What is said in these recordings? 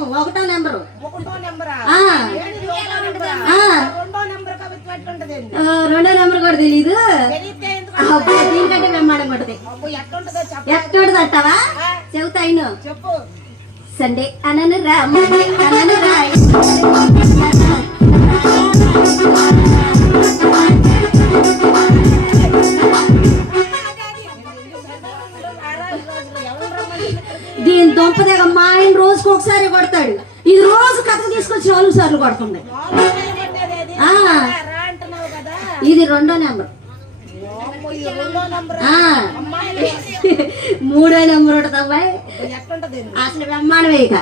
కవిత్వం ఒకటో నెంబరు. ఒకటో నెంబరా? ఆ. ఏంటి ఒకటో నెంబరా? ఆ. రెండో నెంబర్ కవిత్వం ఎట్లుంటదండి ఆ, రెండో నెంబర్ కూడా తెలీదు. తెలియతే ఎందుకు అబ్బా, దీనికంటే బ్రహ్మాండం చెప్ప ఎట్టోడు అంటావా? చెబుతా అయిను చెప్పు. సండే అనను రా అనను రా. దీని దొంపదేగ మా ఆయన రోజుకి ఒకసారి కొడతాడు. ఇది రోజు కథ తీసుకొచ్చి నాలుగు సార్లు కొడుతుంది ఇది రెండో నెంబర్. మూడో నెంబర్ ఉంటుంది అబ్బాయి. అసలు బ్రహ్మాండమే ఇక.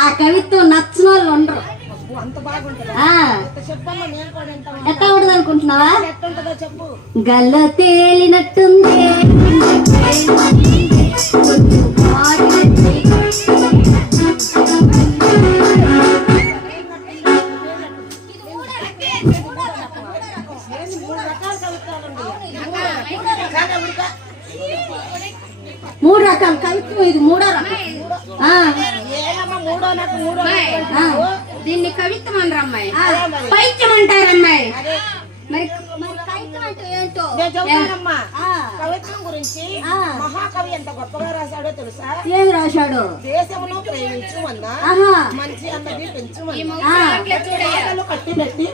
ఆ కవిత్వం నచ్చిన వాళ్ళు ఉండరు. ఎట్లా ఉంటుంది అనుకుంటున్నావా? గల్ల తేలినట్టుంది. మూడు రకాల కవిత్వం ఇది మూడో రకం? దీన్ని కవిత్వం అనరు అమ్మాయి. అదే మరి. పైత్యం అంటారు అమ్మాయి. అదే. మరి అంటే ఏంటో? నేను చెబుతానమ్మా కవిత్వం గురించి. మహాకవి ఎంత గొప్పగా రాశాడో తెలుసా? ఏమి రాశాడు? దేశమును ప్రేమించుమన్నా మంచి అన్నది పెంచుమన్నా. కట్టి పెట్టి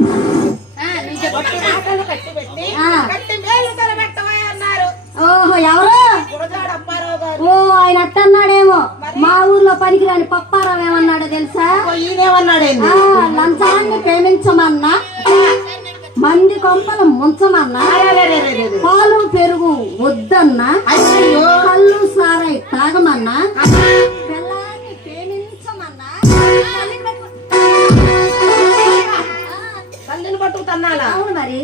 మాటలు కట్టి పెట్టి. కట్టి మేలు అన్నారు. ఓహో ఎవరు? గురజాడ అప్పారావు గారు. ఓ ఆయన అట్టన్నాడేమో. మా ఊర్లో పనికిరాని పప్పారావు ఏమన్నాడో తెలుసా? ఆ, లంచాన్ని ప్రేమించమన్నా. మంది కొంపలు ముంచమన్నా? పాలు పెరుగు వద్దన్నా కళ్ళు సారాయి తాగమన్నా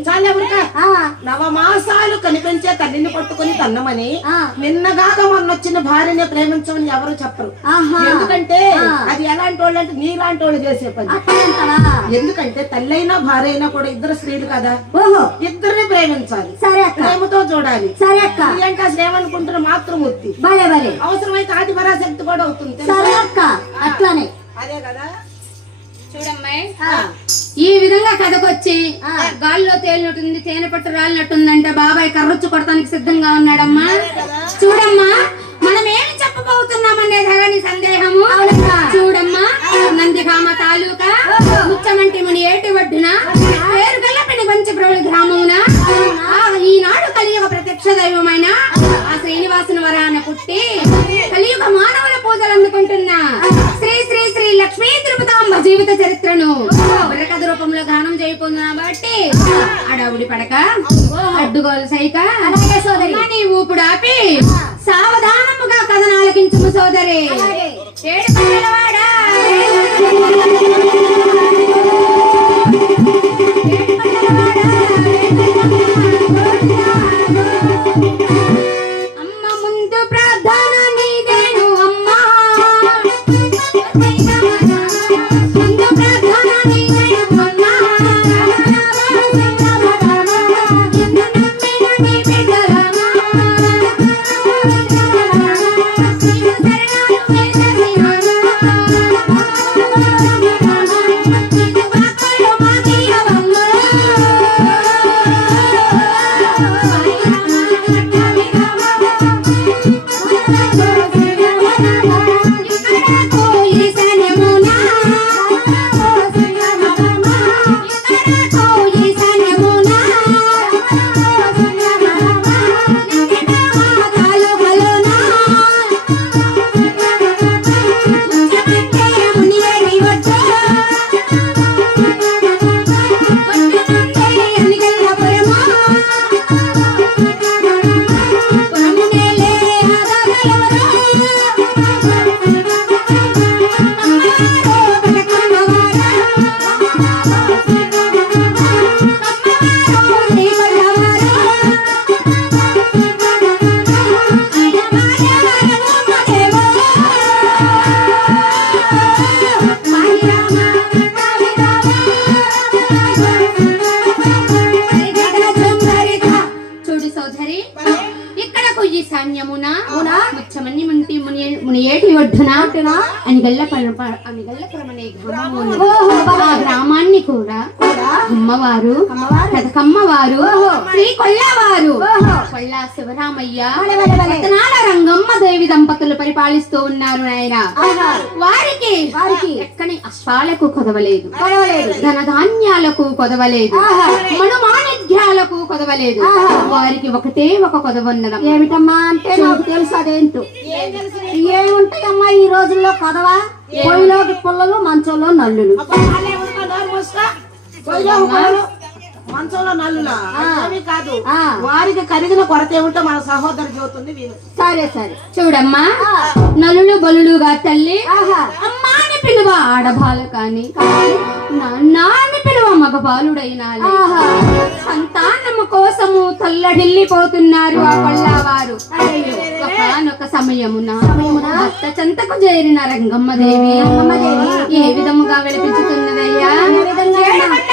అవును మరి చాలా ఎవరికా ఆ, నవమాసాలు కనిపించే తల్లిని పట్టుకుని తన్నమని. నిన్నగాక మొన్నొచ్చిన భార్యని ప్రేమించమని ఎవరు చెప్పరు. ఎందుకంటే. అది ఎలాంటి వాళ్ళు అంటే నీలాంటి వాళ్ళు చేసే పని? ఎందుకంటే తల్లి అయినా భార్య అయినా కూడా ఇద్దరు స్త్రీలు కదా. ఓహో. ఇద్దరిని ప్రేమించాలి. సరే అక్క. ప్రేమతో చూడాలి. సరే అక్క. అంటే అసలు ఏమనుకుంటున్న మాతృమూర్తి. భలే భలే. అవసరమైతే ఆది పరాశక్తి కూడా అవుతుంది తెలుసా? సరే అక్క. అట్లానే. అదే కదా. చూడమ్మాయి. ఆ, ఈ విధంగా కథకొచ్చి గాల్లో తేలినట్టుంది తేనె పట్టు రాలినట్టుందంటే బాబాయ్ కర్రొచ్చు కొడతానికి సిద్ధంగా ఉన్నాడమ్మా. చూడమ్మా మనం ఏమి చెప్పబోతున్నామనేది నీ సందేహము చూడమ్మా నందిగామ తాలూకా ముచ్చమంటి ముని ఏటి ఒడ్డున పేరు గల్లపిని పంచప్రవుల గ్రామమున ఈనాడు కలియుగ ప్రత్యక్ష దైవమైన ఆ శ్రీనివాసుని వరాన పుట్టి కలియుగ మానవుల పూజలు అందుకుంటున్న శ్రీ శ్రీ శ్రీ లక్ష్మీ తిరుపతాంబ జీవిత చరిత్రను రూపంలో గానం చేయబోతున్నా బట్టి? అడవుడి పడక అడ్డుగోలు సైక. అలాగే సోదరి. నీ ఊపుడు ఆపి సావధానముగా కథను ఆలకించుము సోదరి ఏడు గ్రామాన్ని కూడా అమ్మవారు కథకమ్మవారు శ్రీ కొల్లవారు. కొల్లా శివరామయ్య రంగమ్మ దేవి దంపతులు పరిపాలిస్తూ ఉన్నారు ఆయన వారికి వారికి ఎక్కడి అశ్వాలకు కొదవలేదు. ధనధాన్యాలకు కొదవలేదు. మనుమ మనుమాణిద్యాలకు కొదవలేదు వారికి ఒకటే ఒక కొదవ ఉన్నదమ్మ ఏమిటమ్మా అంటే నాకు తెలుసు అదేంటో. ఏముంటాయమ్మా ఈ రోజుల్లో కదవా? పొయ్యిలోకి పుల్లలు మంచంలో నల్లులు. మంచంలో కాదు. వారికి కరిగిన కొరత ఏమిటో మన సహోదరు చెబుతుంది వీరు సరే సరే. చూడమ్మా నలులు బలులుగా తల్లి. ఆహా. అమ్మా పిలువ ఆడబాల కాని నాన్న అని పిలువ మగబాలుడైనా సంతానము కోసము తల్లడిల్లిపోతున్నారు ఆ పళ్ళావారు. ఒకనొక సమయమున భర్త చెంతకు చేరిన రంగమ్మ దేవి. ఏ విధముగా విలపించుతున్నదయ్యా? వెంకటరమణ.